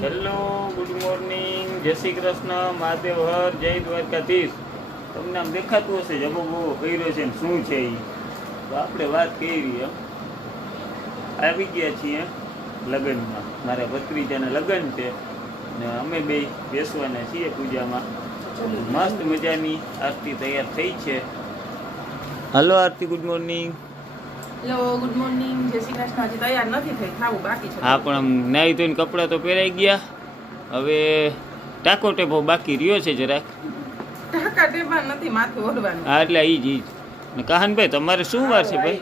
Hello, good morning, જય શ્રી કૃષ્ણ, મહાદેવ હર, જય દ્વારકાધીશ. તમને આમ દેખાતું હશે જબો બબો કર્યો છે ને શું છે એ, તો આપણે વાત કરી. આવી ગયા છીએ લગ્નમાં. મારા ભત્રીજાના લગ્ન છે ને અમે બે બેસવાના છીએ પૂજામાં. મસ્ત મજાની આરતી તૈયાર થઈ છે. Hello Aarti, good morning. Hello, good morning, જય શ્રી કૃષ્ણ. હજી તૈયાર નથી થઈ, ખાવું બાકી છે. હા, પણ આમ નાહી ધોઈને કપડાં તો પહેરાઈ ગયા. હવે ટાકો ટેપો બાકી રહ્યો છે જરાક. ટાકા ટેપા નથી, માથું ઓઢવાનું. હા, એટલે ઈ જ ને કહાનભાઈ, તમારે શું વાર છે ભાઈ?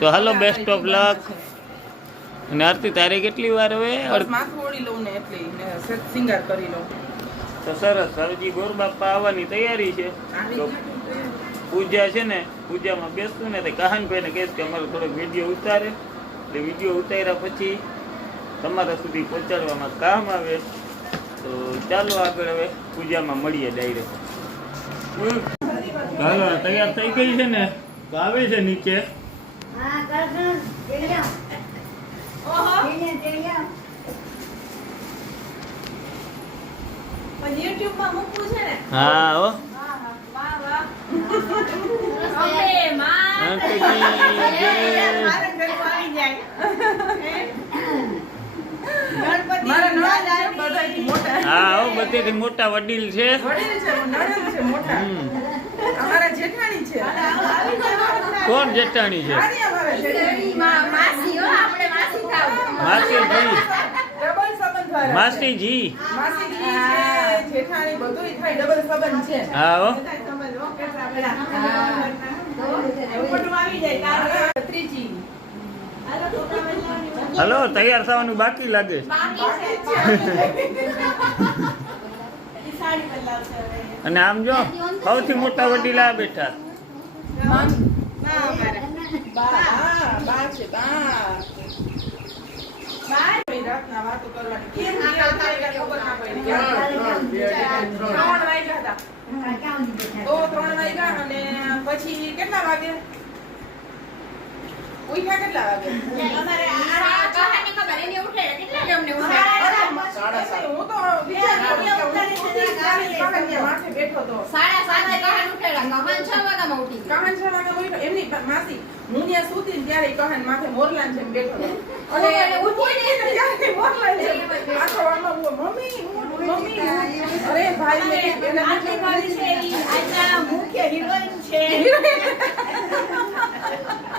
તો હાલો, બેસ્ટ ઓફ લક. અને આરતી, તારે કેટલી વાર હવે? માથું ઓળી લઉં ને એટલે સિંગાર કરી લઉં. તો સરસ. હજી ગોર બાપા આવવાની તૈયારી છે. તો પૂજા છે ને, પૂજામાં બેસતું ને તો કહાનભાઈને કહીશ કે અમારો થોડોક વિડીયો ઉતારે. એટલે વિડીયો ઉતાર્યા પછી તમારા સુધી પહોંચાડવામાં કામ આવે. તો ચાલો આગળ હવે પૂજામાં મળીએ ડાયરેક્ટ. હાલો, તૈયાર થઈ ગઈ છે ને, તો આવે છે નીચે. યુટ્યુબમાં મૂકવું છે ને? હા હો. હા હો, બધેથી મોટા વડીલ છે. કોણ જેઠાણી છે? માસીજી. માસીજી. હા હો. હલો, તૈયાર થવાનું બાકી લાગે. અને આમ જો સૌથી મોટા વડીલા બેઠા. પછી કેટલા વાગે ઉઠ્યા? કેટલા વાગે? માથે મોરલા જેમ બેઠો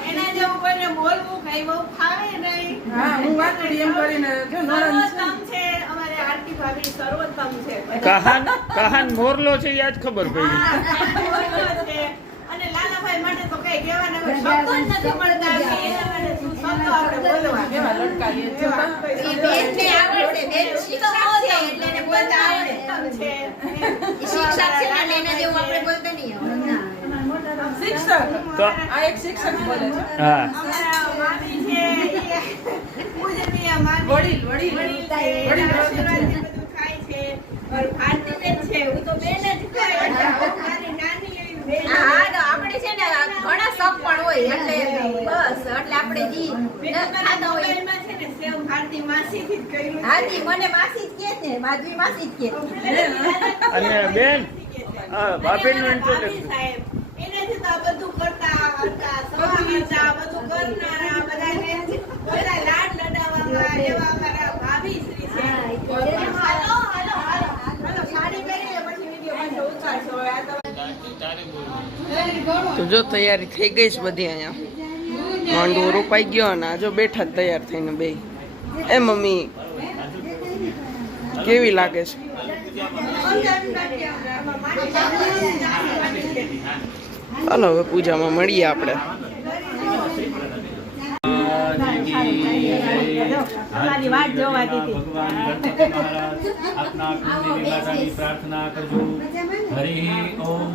એના જેવું કોઈને બોલવું કઈ બહુ ફાવે નહીં. હા, હું વાત કરી એમ કરીને જો સર્વોત્તમ છે અમારે આરતી ભાભી, સર્વોત્તમ છે. કહાન મોરલો છે, યાદ ખબર પડી. છે અને લાલાભાઈ માટે તો કઈ કહેવાના શબ્દો જ નથી મળતા કે એના માટે શું શબ્દો આપણે બોલવા. કેવા લટકાવીએ છે. એ બેનને આવડે, બેન શિક્ષક છે એટલે એને બોલતા આવડે છે. શિક્ષક છે ને એના જેવું આપણે બોલતા નહીં આવડે. શિક્ષક તો આ એક શિક્ષક બોલે છે. હા, અમારા મામી છે પૂજનીય મામી, વડીલ આશીર્વાદથી બધું થાય છે. મારી ભારતીબેન છે, હું તો બેન જ કહેવાય. મારી નાની એવી બેન. હા, તો આપણે છે ને ઘણા શોખ પણ હોય એટલે બસ એટલે આપણે જી ખાતા હોય. મોબાઈલમાં છે ને સેવ ભારતી માસીથી જ કર્યું છે. હાજી, મને માસી જ કહે છે, માધવી માસી જ કહે. અને બેન ભાભીનું ઇન્ટ્રોડક્શન. સાહેબ એનાથી તો આ બધું કરતા હતા, સવારતા બધું કરનારા બધાને બધા લાડ લડાવવામાં એવા અમારા ભાભી શ્રી છે. હાલો સાડી પહેરીને પછી વિડિયો પાછો ઉતારશો. હવે આ તો તો જો તૈયારી થઈ ગઈ છે બધી. અહીંયા માંડવો રોપાઈ ગયો અને આ જો બેઠા જ તૈયાર થઈને બે. એ મમ્મી કેવી લાગે છે? ચાલો હવે પૂજામાં મળીએ આપણે. તમારી વાત જોવા દીધી. આપના કુંડલી માતાની પ્રાર્થના કરજો. હરિ ઓમ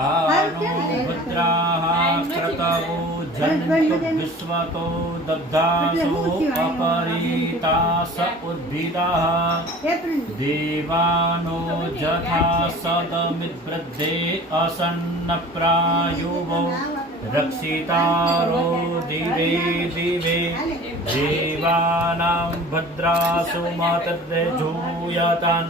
આનો પુત્રાઃ ક્રતવો જંતુ વિશ્વતો દબ્ધાસો અપરિતાસ ઉદ્ભિદાઃ દેવાનો જથા સદમિદ્વૃદ્ધે અસન્નપ્રાયુવો रक्षितारो दिवे दिवे देवानां भद्रासु मातर्जूयतान्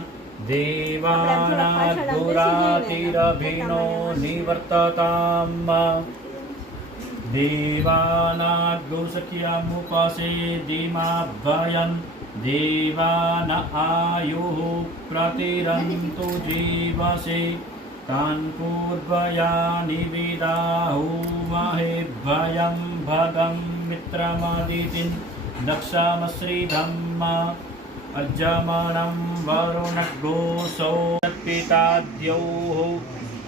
देवानाद्दुरातिरभिनो निवर्तताम् देवानाद्दुसख्यमुपासे धीमाभयन् देवान आयुः प्रतिरन्तु जीवसे तान् पूर्वयानि विदाहुमहे भयं भगं मित्रमदितिं दक्षमश्रीधम्म अर्जमणं वरुणघोषौ पिताद्योः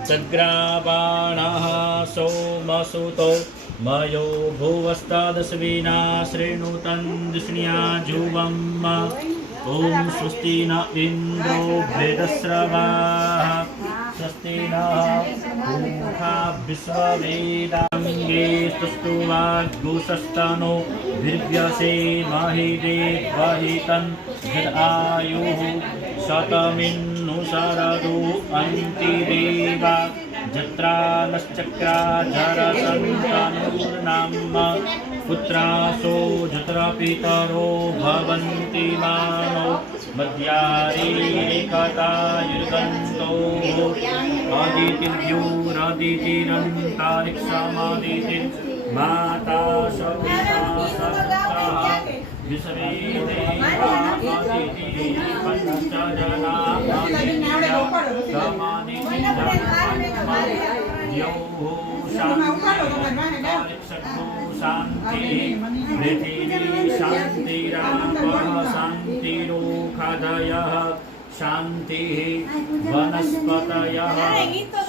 तद्ग्रावाणः सोमसुतो मयो भुवस्तादस्विना शृणुतं दुष्ण्या जुवम् ॐ स्वस्ति न इन्द्रो वेदस्रवाः स्वस्ति नः पूषा विश्ववेदाङ्गे स्तुष्टुवाग्गुसस्तनो वीर्यसे महिरे वहितं यदायुः शतमिन्नु शरदो अन्तिदेवा जत्रा नश्चक्रा जरसन्तनुर्नाम पुत्रासो जत्रा पितरो भवन्ति मानो मध्यारीकतायुर्गन्तो आदितिर्योरदितिरन्तारिक्षमादितिर् माता सविता सत्तः विश्वे देवादिति पञ्चजना शान्ति पृथिवी शान्तिरापः शान्तिरोखादयः शान्तिः वनस्पतयः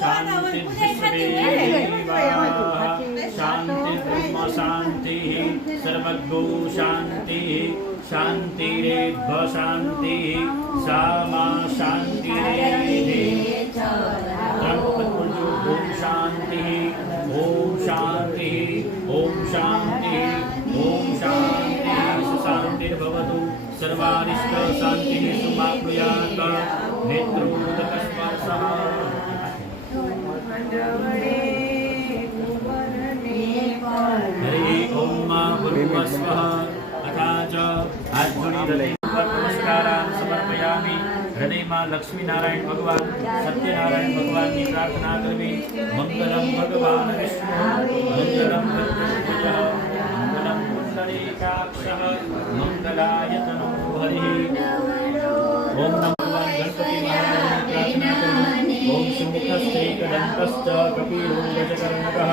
शान्तिर्विश्वे देवाः शान्तिर्ब्रह्म शान्तिः सर्वगो शान्तिः शान्तिरेव शान्तिः सा मा शान्तिरेधि ॐ शान्तिः ॐ शान्तिः ॐ शान्तिः ॐ शान्तिः सुशान्तिर्भवतु सर्वारिष्ट शान्तिः सुमाप्नुयात् नेत्रोदकस्पर्शः हरि ॐ मा भूर्भुवस्वः अथा च आध्वनि नमस्कारान् समर्पयामि हृदय में लक्ष्मीनारायण भगवान सत्यनारायण भगवान की प्रार्थना करवी मंगलम भगवान विष्णु मंगलम गरुडध्वजः मंगलम पुंडरीकाक्षः मंगलाय तनो हरिः ओम नमो भगवान गणपति महाराज की प्रार्थना करूं ओम सुमुखस्त्रीकदन्तश्च कपिलो गजकर्णकः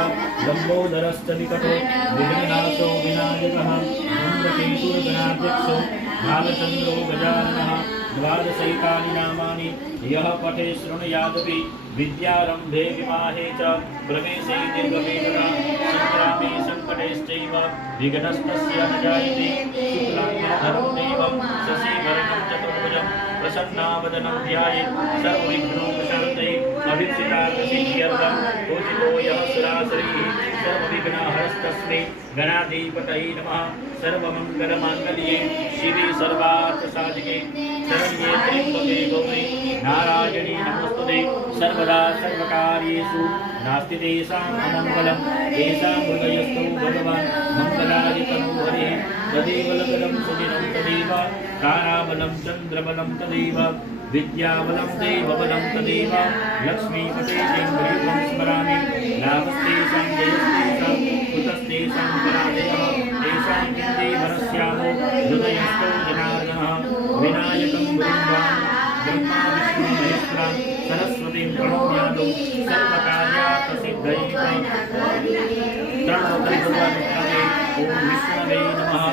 लंबोदरश्च विकटो विघ्ननाशो विनायकः धूम्रकेतुर्गणाध्यक्षो भालचन्द्रो गजाननः द्वादशैकानि नामानि यः पठे शृणुयादपि विद्यारम्भे विवाहे च प्रवेशे निर्गमेतरा सङ्ग्रामे सङ्कटेश्चैव विघ्नस्तस्य न जायते शुक्लाम्बरधरं देवं शशिवर्णं चतुर्भुजं प्रसन्नावदनं ध्यायेत् सर्वविघ्नोपशान्तये अभीप्सितार्थसिद्ध्यर्थं पूजितो यः सुरासुरैः सर्वविघ्नहरस्तस्मै गणाधिपतये नमः सर्वमङ्गलमाङ्गल्ये शिवे सर्वार्थसाधिके शरण्ये त्र्यम्बके गौरी नारायणी नमोस्तुते सर्वदा सर्वकार्येषु नास्ति तेषां अमङ्गलं तेषां हृदयस्थो भगवान् मङ्गलादितं हरिः तदेव लग्नं सुदिनं तदेव ताराबलं चन्द्रबलं तदेव विद्याबलं देवबलं तदेव लक्ष्मीपते जयं स्मरामि लाभस्तेषां जयस्तेषां कुतस्तेषां पराजयः तेषां किन्देवरस्यामो हृदयस्थो जनार्दनः विनायकं बृन्दान् ब्रह्मा विष्णु महेश्वरं सरस्वतीं प्रणम्यादौ सर्वकार्यार्थसिद्धये प्रणोदयभगवन्महे ॐ विष्णवे नमः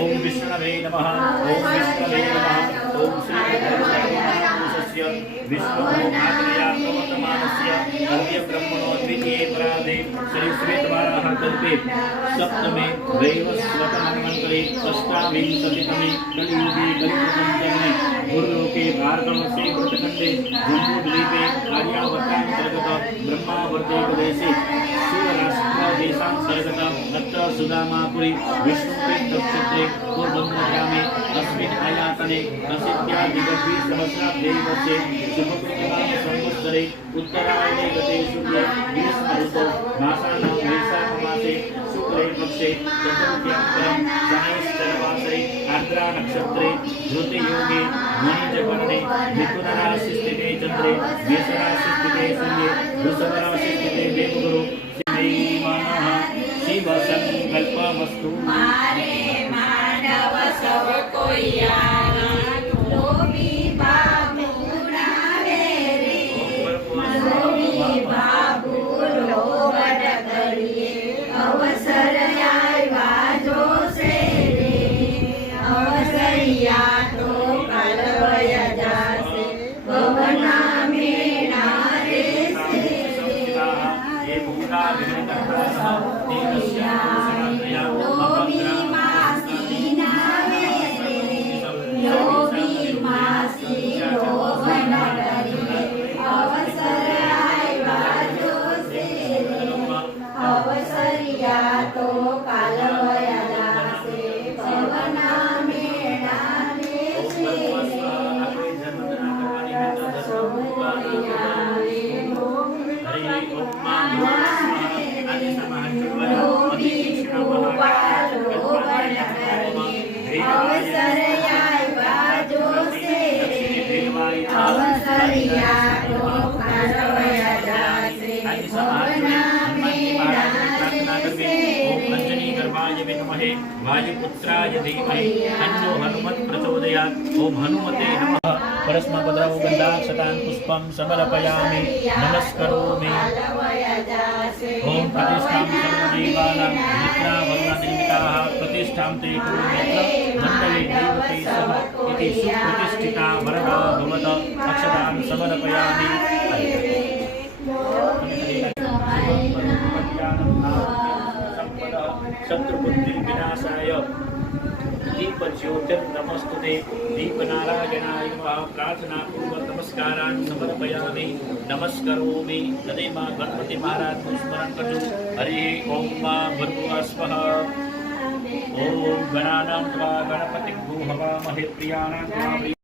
ॐ विष्णवे नमः ॐ श्रीविष्णुस्य विष्णुमात्रया प्रवर्तमानस्य अद्यब्रह्मणो द्वितीये पराधे श्रीश्वेतवाराः कल्पे सप्तमे वैवस्वतमन्वन्तरे अष्टाविंशतितमे कलियुगे कलियुगपञ्चमे गुरुलोके भारतवर्षे व्रतखण्डे जम्बूद्वीपे आर्यावर्तान्तर्गत ब्रह्मावर्ते प्रदेशे शिवराष्ट्रदेशान्तर्गत अत्र सुदामापुरी विष्णुतीर्थक्षेत्रे पूर्वङ्ग्रामे अस्मिन् आयातने प्रसिद्ध्या दिगद्विसहस्राब्दे वर्षे शुभकृतकाले संवत्सरे उत्तरायणे गते शुक्ले ग्रीष्मऋतौ मासानां वैशाखमासे शुक्ले पक्षे चतुर्थ्यां शनैश्चरवासरे आर्द्रा नक्षत्रे धृतयोगे मणिजकर्णे मिथुनराशिस्थिते चन्द्रे मेषराशिस्थिते सूर्ये वृषभराशिस्थिते देवगुरु श्रीमन्नः शिवसङ्कल्पमस्तु મારે માનવ સૌ કોઈયા લોભી બાબુના રે લોભી બાબુ લોભટ કરીએ અવસર આવ્યા જોશે રે અવસરિયા તો કલવય જાશે ભવના મેણા રે ये भूता विघ्नकर्ता લોભી માસી ના રે લોભી માસી લોભન કરીએ અવસર આવ્યા જોશે રે અવસરિયા તો કાલવયા જાશે ભવના મેળા લેશે અવસર આવ્યા જોશે અવસરિયા તો કાલવયા જાશે ભવના મેળા લેશે अंजनी गर्भाय विद्महे वायुपुत्राय धीमहि तन्नो हनुमत् प्रचोदयात् ओम हनुमते नमः परस्मा पद्रावो गन्धाक्षतान् पुष्पं समर्पयामि नमस्करोमि ओम प्रतिष्ठां सर्वदेवानां मित्रावरुणनिमिताः प्रतिष्ठां ते कुरुमित्र मण्डले दैवतैः सह इति सुप्रतिष्ठिता वरदा भवत अक्षतां समर्पयामि शत्रुबुद्धि विनाशाय दीप ज्योतिर्नमस्तुते दीपनारायणाय नमः प्रार्थना पूर्वक नमस्कारान् समर्पयामि नमस्करोमि तदे मां गणपति महाराज स्मरण करजो हरि ओम मां भर्गुवा स्वः ओम गणानां त्वा गणपतिं भूहवामहे प्रियाणां त्वा